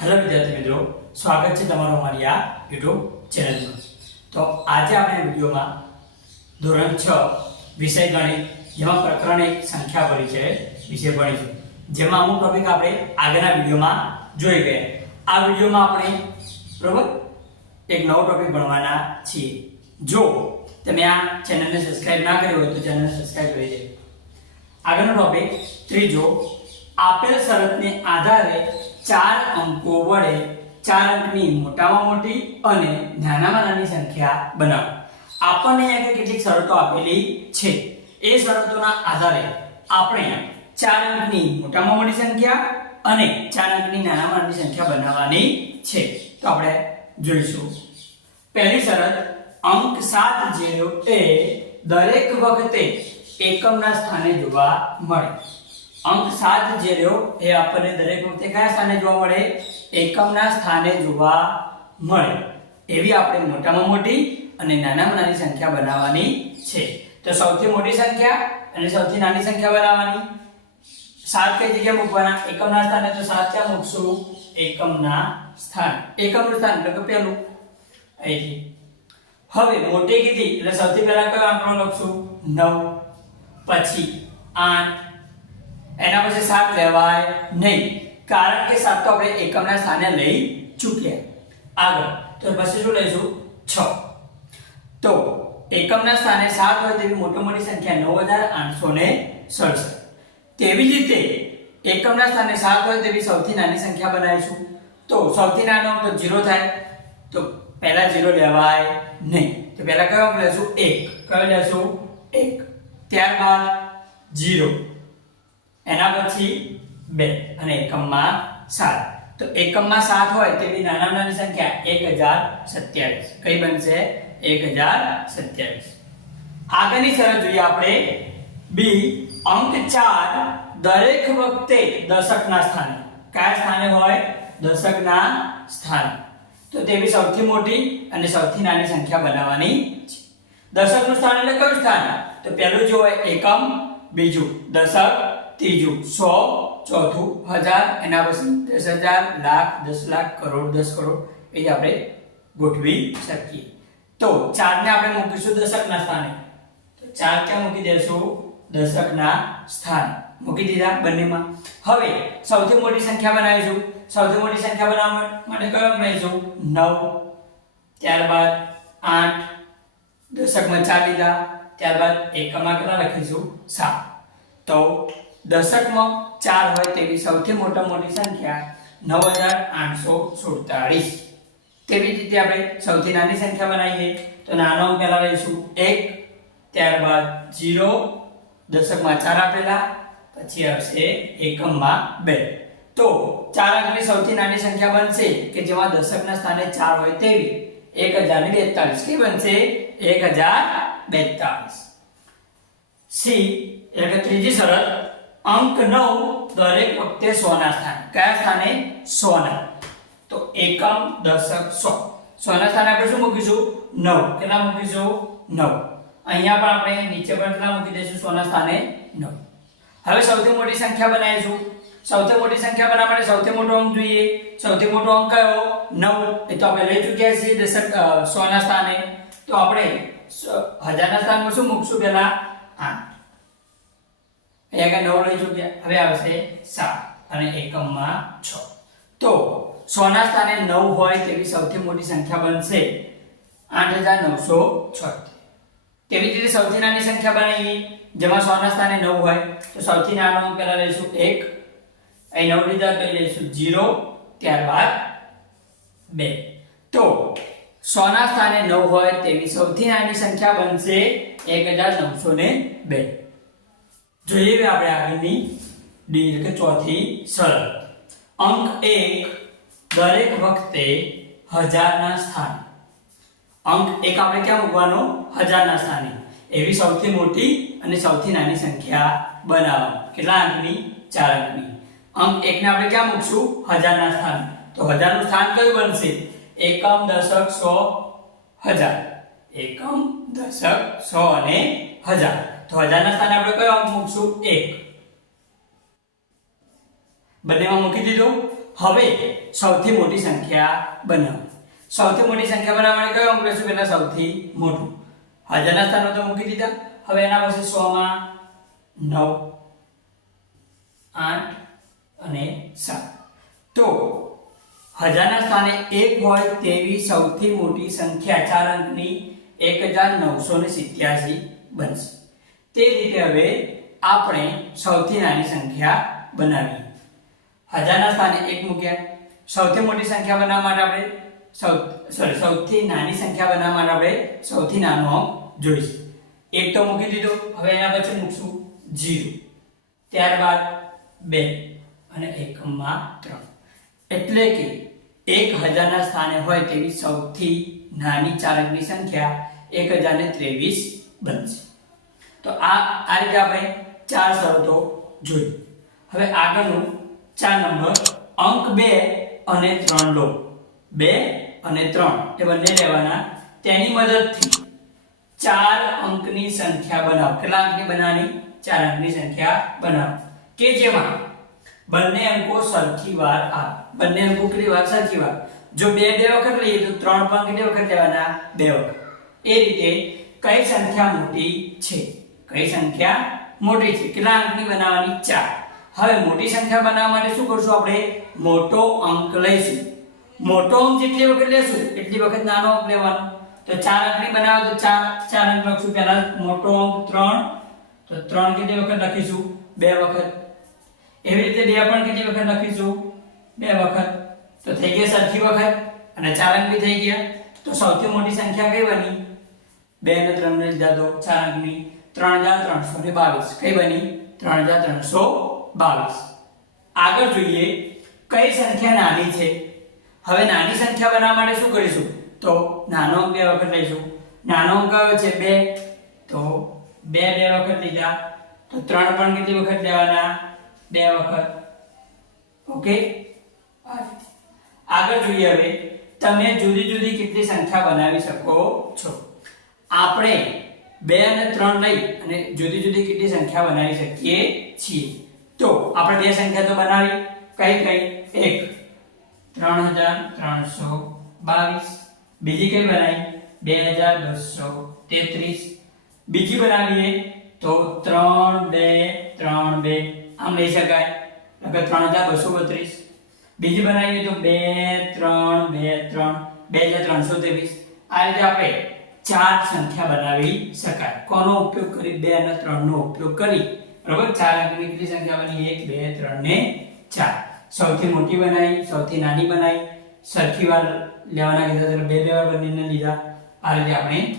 Hello વિદ્યાર્થી મિત્રો, સ્વાગત છે તમારું અમારી આ યુટ્યુબ ચેનલમાં. તો આજે આપણે વિડીયોમાં ધોરણ છ વિષય ગણિત, જેમાં પ્રકરણ એક સંખ્યા ભરી છે, વિષય ભણીશું જેમાં અમુક ટોપિક આપણે આગળના વિડીયોમાં જોઈ ગયા. આ વિડીયોમાં આપણે, બરોબર, એક નવો ટોપિક ભણવાના છીએ. જો તમે આ ચેનલને સબસ્ક્રાઇબ ના કરી હોય તો ચેનલને સબસ્ક્રાઇબ કરી દેજો. આગળનો ટોપિક ત્રીજો, આપેલ શરતને આધારે ચાર અંકો વડે ચાર અંકની મોટામાં મોટી અને નાનામાં નાની સંખ્યા બનાવો. આપણને અહીંયા કેટલીક શરતો આપેલી છે. એ શરતોના આધારે આપણે ચાર અંકની મોટામાં મોટી સંખ્યા અને ચાર અંકની નાનામાં નાની સંખ્યા બનાવવાની છે. તો આપણે જોઈશું. પહેલી શરત, અંક સાત જેરો એ દરેક વખતે એકમના સ્થાને જોવા મળે. અંક સાત જે રહ્યો, એ આપણને દરેક વખતે કયા સ્થાને જોવા મળે? એકમના સ્થાને જોવા મળે. એવી આપણે મોટામાં મોટી અને નાનામાં નાની સંખ્યા બનાવવાની છે. તો સૌથી મોટી સંખ્યા અને સૌથી નાની સંખ્યા બનાવવાની. સાત કઈ જગ્યાએ મૂકવાના? એકમના સ્થાને તો સાત ક્યાં મૂકશું? એકમના સ્થાન. એકમનું સ્થાન, એટલે કે પહેલું. અહીંથી. હવે મોટી કીધી, એટલે સૌથી પહેલા કયો આંકડો લખશું? નવ. પછી આઠ. એના પછી સાત લેવાય નહીં. કારણ કે સાત તો આપણે એકમના સ્થાને લઈ ચૂક્યા. આગળ. તો પછી શું લઈશું? છ. તો એકમના સ્થાને સાત હોય તેવી મોટી મોટી સંખ્યા નવ હજાર આઠસો ને સડસઠ. તેવી જ રીતે એકમના સ્થાને સાત હોય તેવી સૌથી નાની સંખ્યા બનાવીશું. તો સૌથી નાનો તો જીરો થાય. તો પહેલા જીરો લેવાય નહીં. તો પહેલા કયો અંક લેશું? એક. કયો લેશું? એક. ત્યારબાદ જીરો એના પછી બે અને એકમમાં સાત. તો એકમમાં સાત હોય તેવી નાના નાની સંખ્યા એક હજાર સત્યાવીસ. કઈ બનશે? એક હજાર સત્યાવીસ. આગળની શરત જોઈએ આપણે. બી, અંક ચાર દરેક વખતે દશકના સ્થાને. કયા સ્થાને હોય? દશકના સ્થાને. તો તેવી સૌથી મોટી અને સૌથી નાની સંખ્યા બનાવવાની છે. દશકનું સ્થાન એટલે કયું સ્થાન? તો પહેલું જો હોય એકમ, બીજું દશક ત્રીજું, સો, ચોથું, હજાર, એના પછી દસ હજાર, લાખ, દસ લાખ, કરોડ, દસ કરોડ, એ જ આપણે ગોઠવી શકીએ. તો ચારને આપણે મૂકીશું દશકના સ્થાને. તો ચાર ક્યાં મૂકી દેશું? દશકના સ્થાન. મૂકી દીધા બંનેમાં. હવે સૌથી મોટી સંખ્યા બનાવીશું. સૌથી મોટી સંખ્યા બનાવવા માટે કયો બનાવીશું નવ. ત્યારબાદ આઠ. દશકમાં ચાર લીધા. ત્યારબાદ એકમાં કેટલા લખીશું? સાત. તો દશકમાં ચાર હોય તેવી સૌથી મોટા મોટી સંખ્યા નવ હજાર આઠસો સુડતાળીસ. તેવી જ રીતે આપણે સૌથી નાની સંખ્યા બનાવીએ, તો નાનો અંક પહેલા લઈશું. એક, ત્યારબાદ જીરો દશકમાં ચાર આપેલા, પછી આવશે એકમમાં બે. તો ચાર અંકની સૌથી નાની સંખ્યા બનશે કે જેમાં દશકના સ્થાને ચાર હોય તેવી એક હજાર ને બેતાલીસ કઈ બનશે એક હજાર બેતાલીસ સી એટલે ત્રીજી શરત અંક નવ દરેક વખતે સોના સ્થાન. કયા સ્થાને? સોના. તો એકમ, દશક, સો. સોના સ્થાને આપણે શું મૂકીશું? નવ. કેટલા મૂકીશું? નવ. અહીંયા પણ આપણે નીચે પણ કેટલા મૂકી દઈશું સોના સ્થાને નવ. હવે સૌથી મોટી સંખ્યા બનાવીશું. સૌથી મોટી સંખ્યા બનાવવા માટે સૌથી મોટો અંક જોઈએ. સૌથી મોટો અંક કયો? નવ. એ તો આપણે લઈ ચૂક્યા છીએ દશક સોના સ્થાને. તો આપણે હજારના સ્થાનમાં શું મૂકશું પહેલા? આઠ. અહીંયા આગળ નવ લઈ ચૂક્યા હવે આવશે સાત અને એકમમાં છ. તો સોના સ્થાને નવ હોય તેવી સૌથી મોટી સંખ્યા બનશે આઠ હજાર નવસો છોતેર. કેવી રીતે સૌથી નાની સંખ્યા બનાવીએ જેમાં સોના સ્થાને નવ હોય, તો સૌથી નાનો અંક પહેલા લઈશું એક, અહીં નવ લીધા તો લઈશું જીરો ત્યારબાદ બે. તો સોના સ્થાને નવ હોય તેવી સૌથી નાની સંખ્યા બનશે એક હજાર નવસો ને બે. જોઈએ આપણે આગળની ડી એટલે ચોથી સરળ અંક એક, દરેક વખતે હજારના સ્થાન. અંક એક આપણે ક્યાં મૂકવાનો? હજારના સ્થાને. એવી સૌથી મોટી અને સૌથી નાની સંખ્યા બનાવવાની કેટલા અંકની? ચાર અંકની. અંક એકને આપણે ક્યાં મૂકશું? હજારના સ્થાન. તો હજારનું સ્થાન કયું બનશે? એકમ દશક સો હજાર. એકમ દશક સો અને હજાર. તો હજારના સ્થાને આપણે કયો અંક મૂકશું? એક. બંનેમાં મૂકી દીધું? હવે સૌથી મોટી સંખ્યા બનાવો. સૌથી મોટી સંખ્યા બનાવવા માટે કયો અંક લેશું પહેલા સૌથી મોટું. હજારના સ્થાનમાં તો મૂકી દીધા. હવે એના પછી સો માં નવ, આઠ અને સાત. તો હજારના સ્થાને એક હોય તેવી સૌથી મોટી સંખ્યા ચાર અંકની એક હજાર નવસો ને સિત્યાસી બનશે. તે રીતે હવે આપણે સૌથી નાની સંખ્યા બનાવી હજારના સ્થાને એક મૂક્યા. સૌથી મોટી સંખ્યા બનાવવા માટે આપણે સૌ સોરી સૌથી નાની સંખ્યા બનાવવા માટે આપણે સૌથી નાનો અંક જોઈશું. એક તો મૂકી દીધો. હવે એના પછી મૂકશું જીરો. ત્યારબાદ બે અને એકમમાં ત્રણ. એટલે કે એક હજારના સ્થાને હોય તેવી સૌથી નાની ચાલકની સંખ્યા એક હજાર ત્રેવીસ બનશે. તો આ આ રીતે આપણે ચાર શરતો જોઈ. હવે આગળનું ચાર નંબર, અંક બે અને ત્રણ લો. બે અને ત્રણ, એ બંને લેવાના તેની મદદથી. ચાર અંકની સંખ્યા બનાવો. કેટલા અંકની બનાવવાની? ચાર અંકની સંખ્યા બનાવો. કે જેમાં બંને અંકો સરખી વાર આ, બંને અંકો કેટલી વાર સરખી વાર જો બે બે વખત લઈએ તો ત્રણ પણ કેટલી વખત લેવાના? બે વખત. એ રીતે કઈ સંખ્યા મોટી છે? કઈ સંખ્યા? મોટી છે. કેટલા અંકની બનાવવાની? ચાર. હવે મોટી સંખ્યા બનાવવા માટે શું કરશું આપણે? મોટો અંક લઈશું. મોટો અંક જેટલી વખત લેશું, એટલી વખત નાનો અંક લેવાનો. તો ચાર અંકની બનાવો તો ચાર ચાર અંક લખશું. પહેલા મોટો અંક ત્રણ. તો ત્રણ કેટલી વખત લખીશું? બે વખત. એવી રીતે બે પણ કેટલી વખત લખીશું? બે વખત. તો થઈ ગયા સરખી વખત. અને ચાર અંક બી થઈ ગયા. તો સૌથી મોટી સંખ્યા કઈ બની? બે ને ત્રણ ને લીધા તો ચાર અંકની. ત્રણ હજાર ત્રણસો ને બાવીસ. કઈ બની? ત્રણ હજાર ત્રણસો બાવીસ. આગળ જોઈએ, કઈ સંખ્યા નાની છે? હવે નાની સંખ્યા બનાવવા માટે શું કરીશું? તો નાનો અંક બે વખત લઈશું. નાનો અંક કયો છે બે. તો બે બે વખત લીધા. તો ત્રણ પણ કેટલી વખત લેવાના? બે વખત. ઓકે? આગળ જોઈએ હવે, તમે જુદી જુદી કેટલી સંખ્યા બનાવી શકો છો? આપણે બે અને ત્રણ લઈ અને જુદી જુદી કેટલી સંખ્યા બનાવી શકીએ છીએ. તો આપણે બે સંખ્યા તો બનાવી, કઈ કઈ? એક, ત્રણ હજાર ત્રણસો બાવીસ. બીજી કઈ બનાવી? બે હજાર બસો તેત્રીસ. બીજી બનાવીએ તો ત્રણ બે ત્રણ બે. આમ લઈ શકાય. એટલે ત્રણ હજાર બસો બત્રીસ. બીજી બનાવીએ તો બે, ત્રણ બે ત્રણ. બે હજાર ત્રણસો ત્રેવીસ. આ રીતે આપણે ચાર સંખ્યા બનાવી શકાય. કોનો ઉપયોગ કરી? બે અને ત્રણ નો ઉપયોગ કરી. બરોબર? ચાર અંકની કેટલી સંખ્યા બની? એક, બે, ત્રણ ને ચાર. સૌથી મોટી બનાવી, સૌથી નાની બનાવી. સરખી વાર લેવાના કીધા તો બે બે વાર બંનેને લીધા. આ રીતે આપણે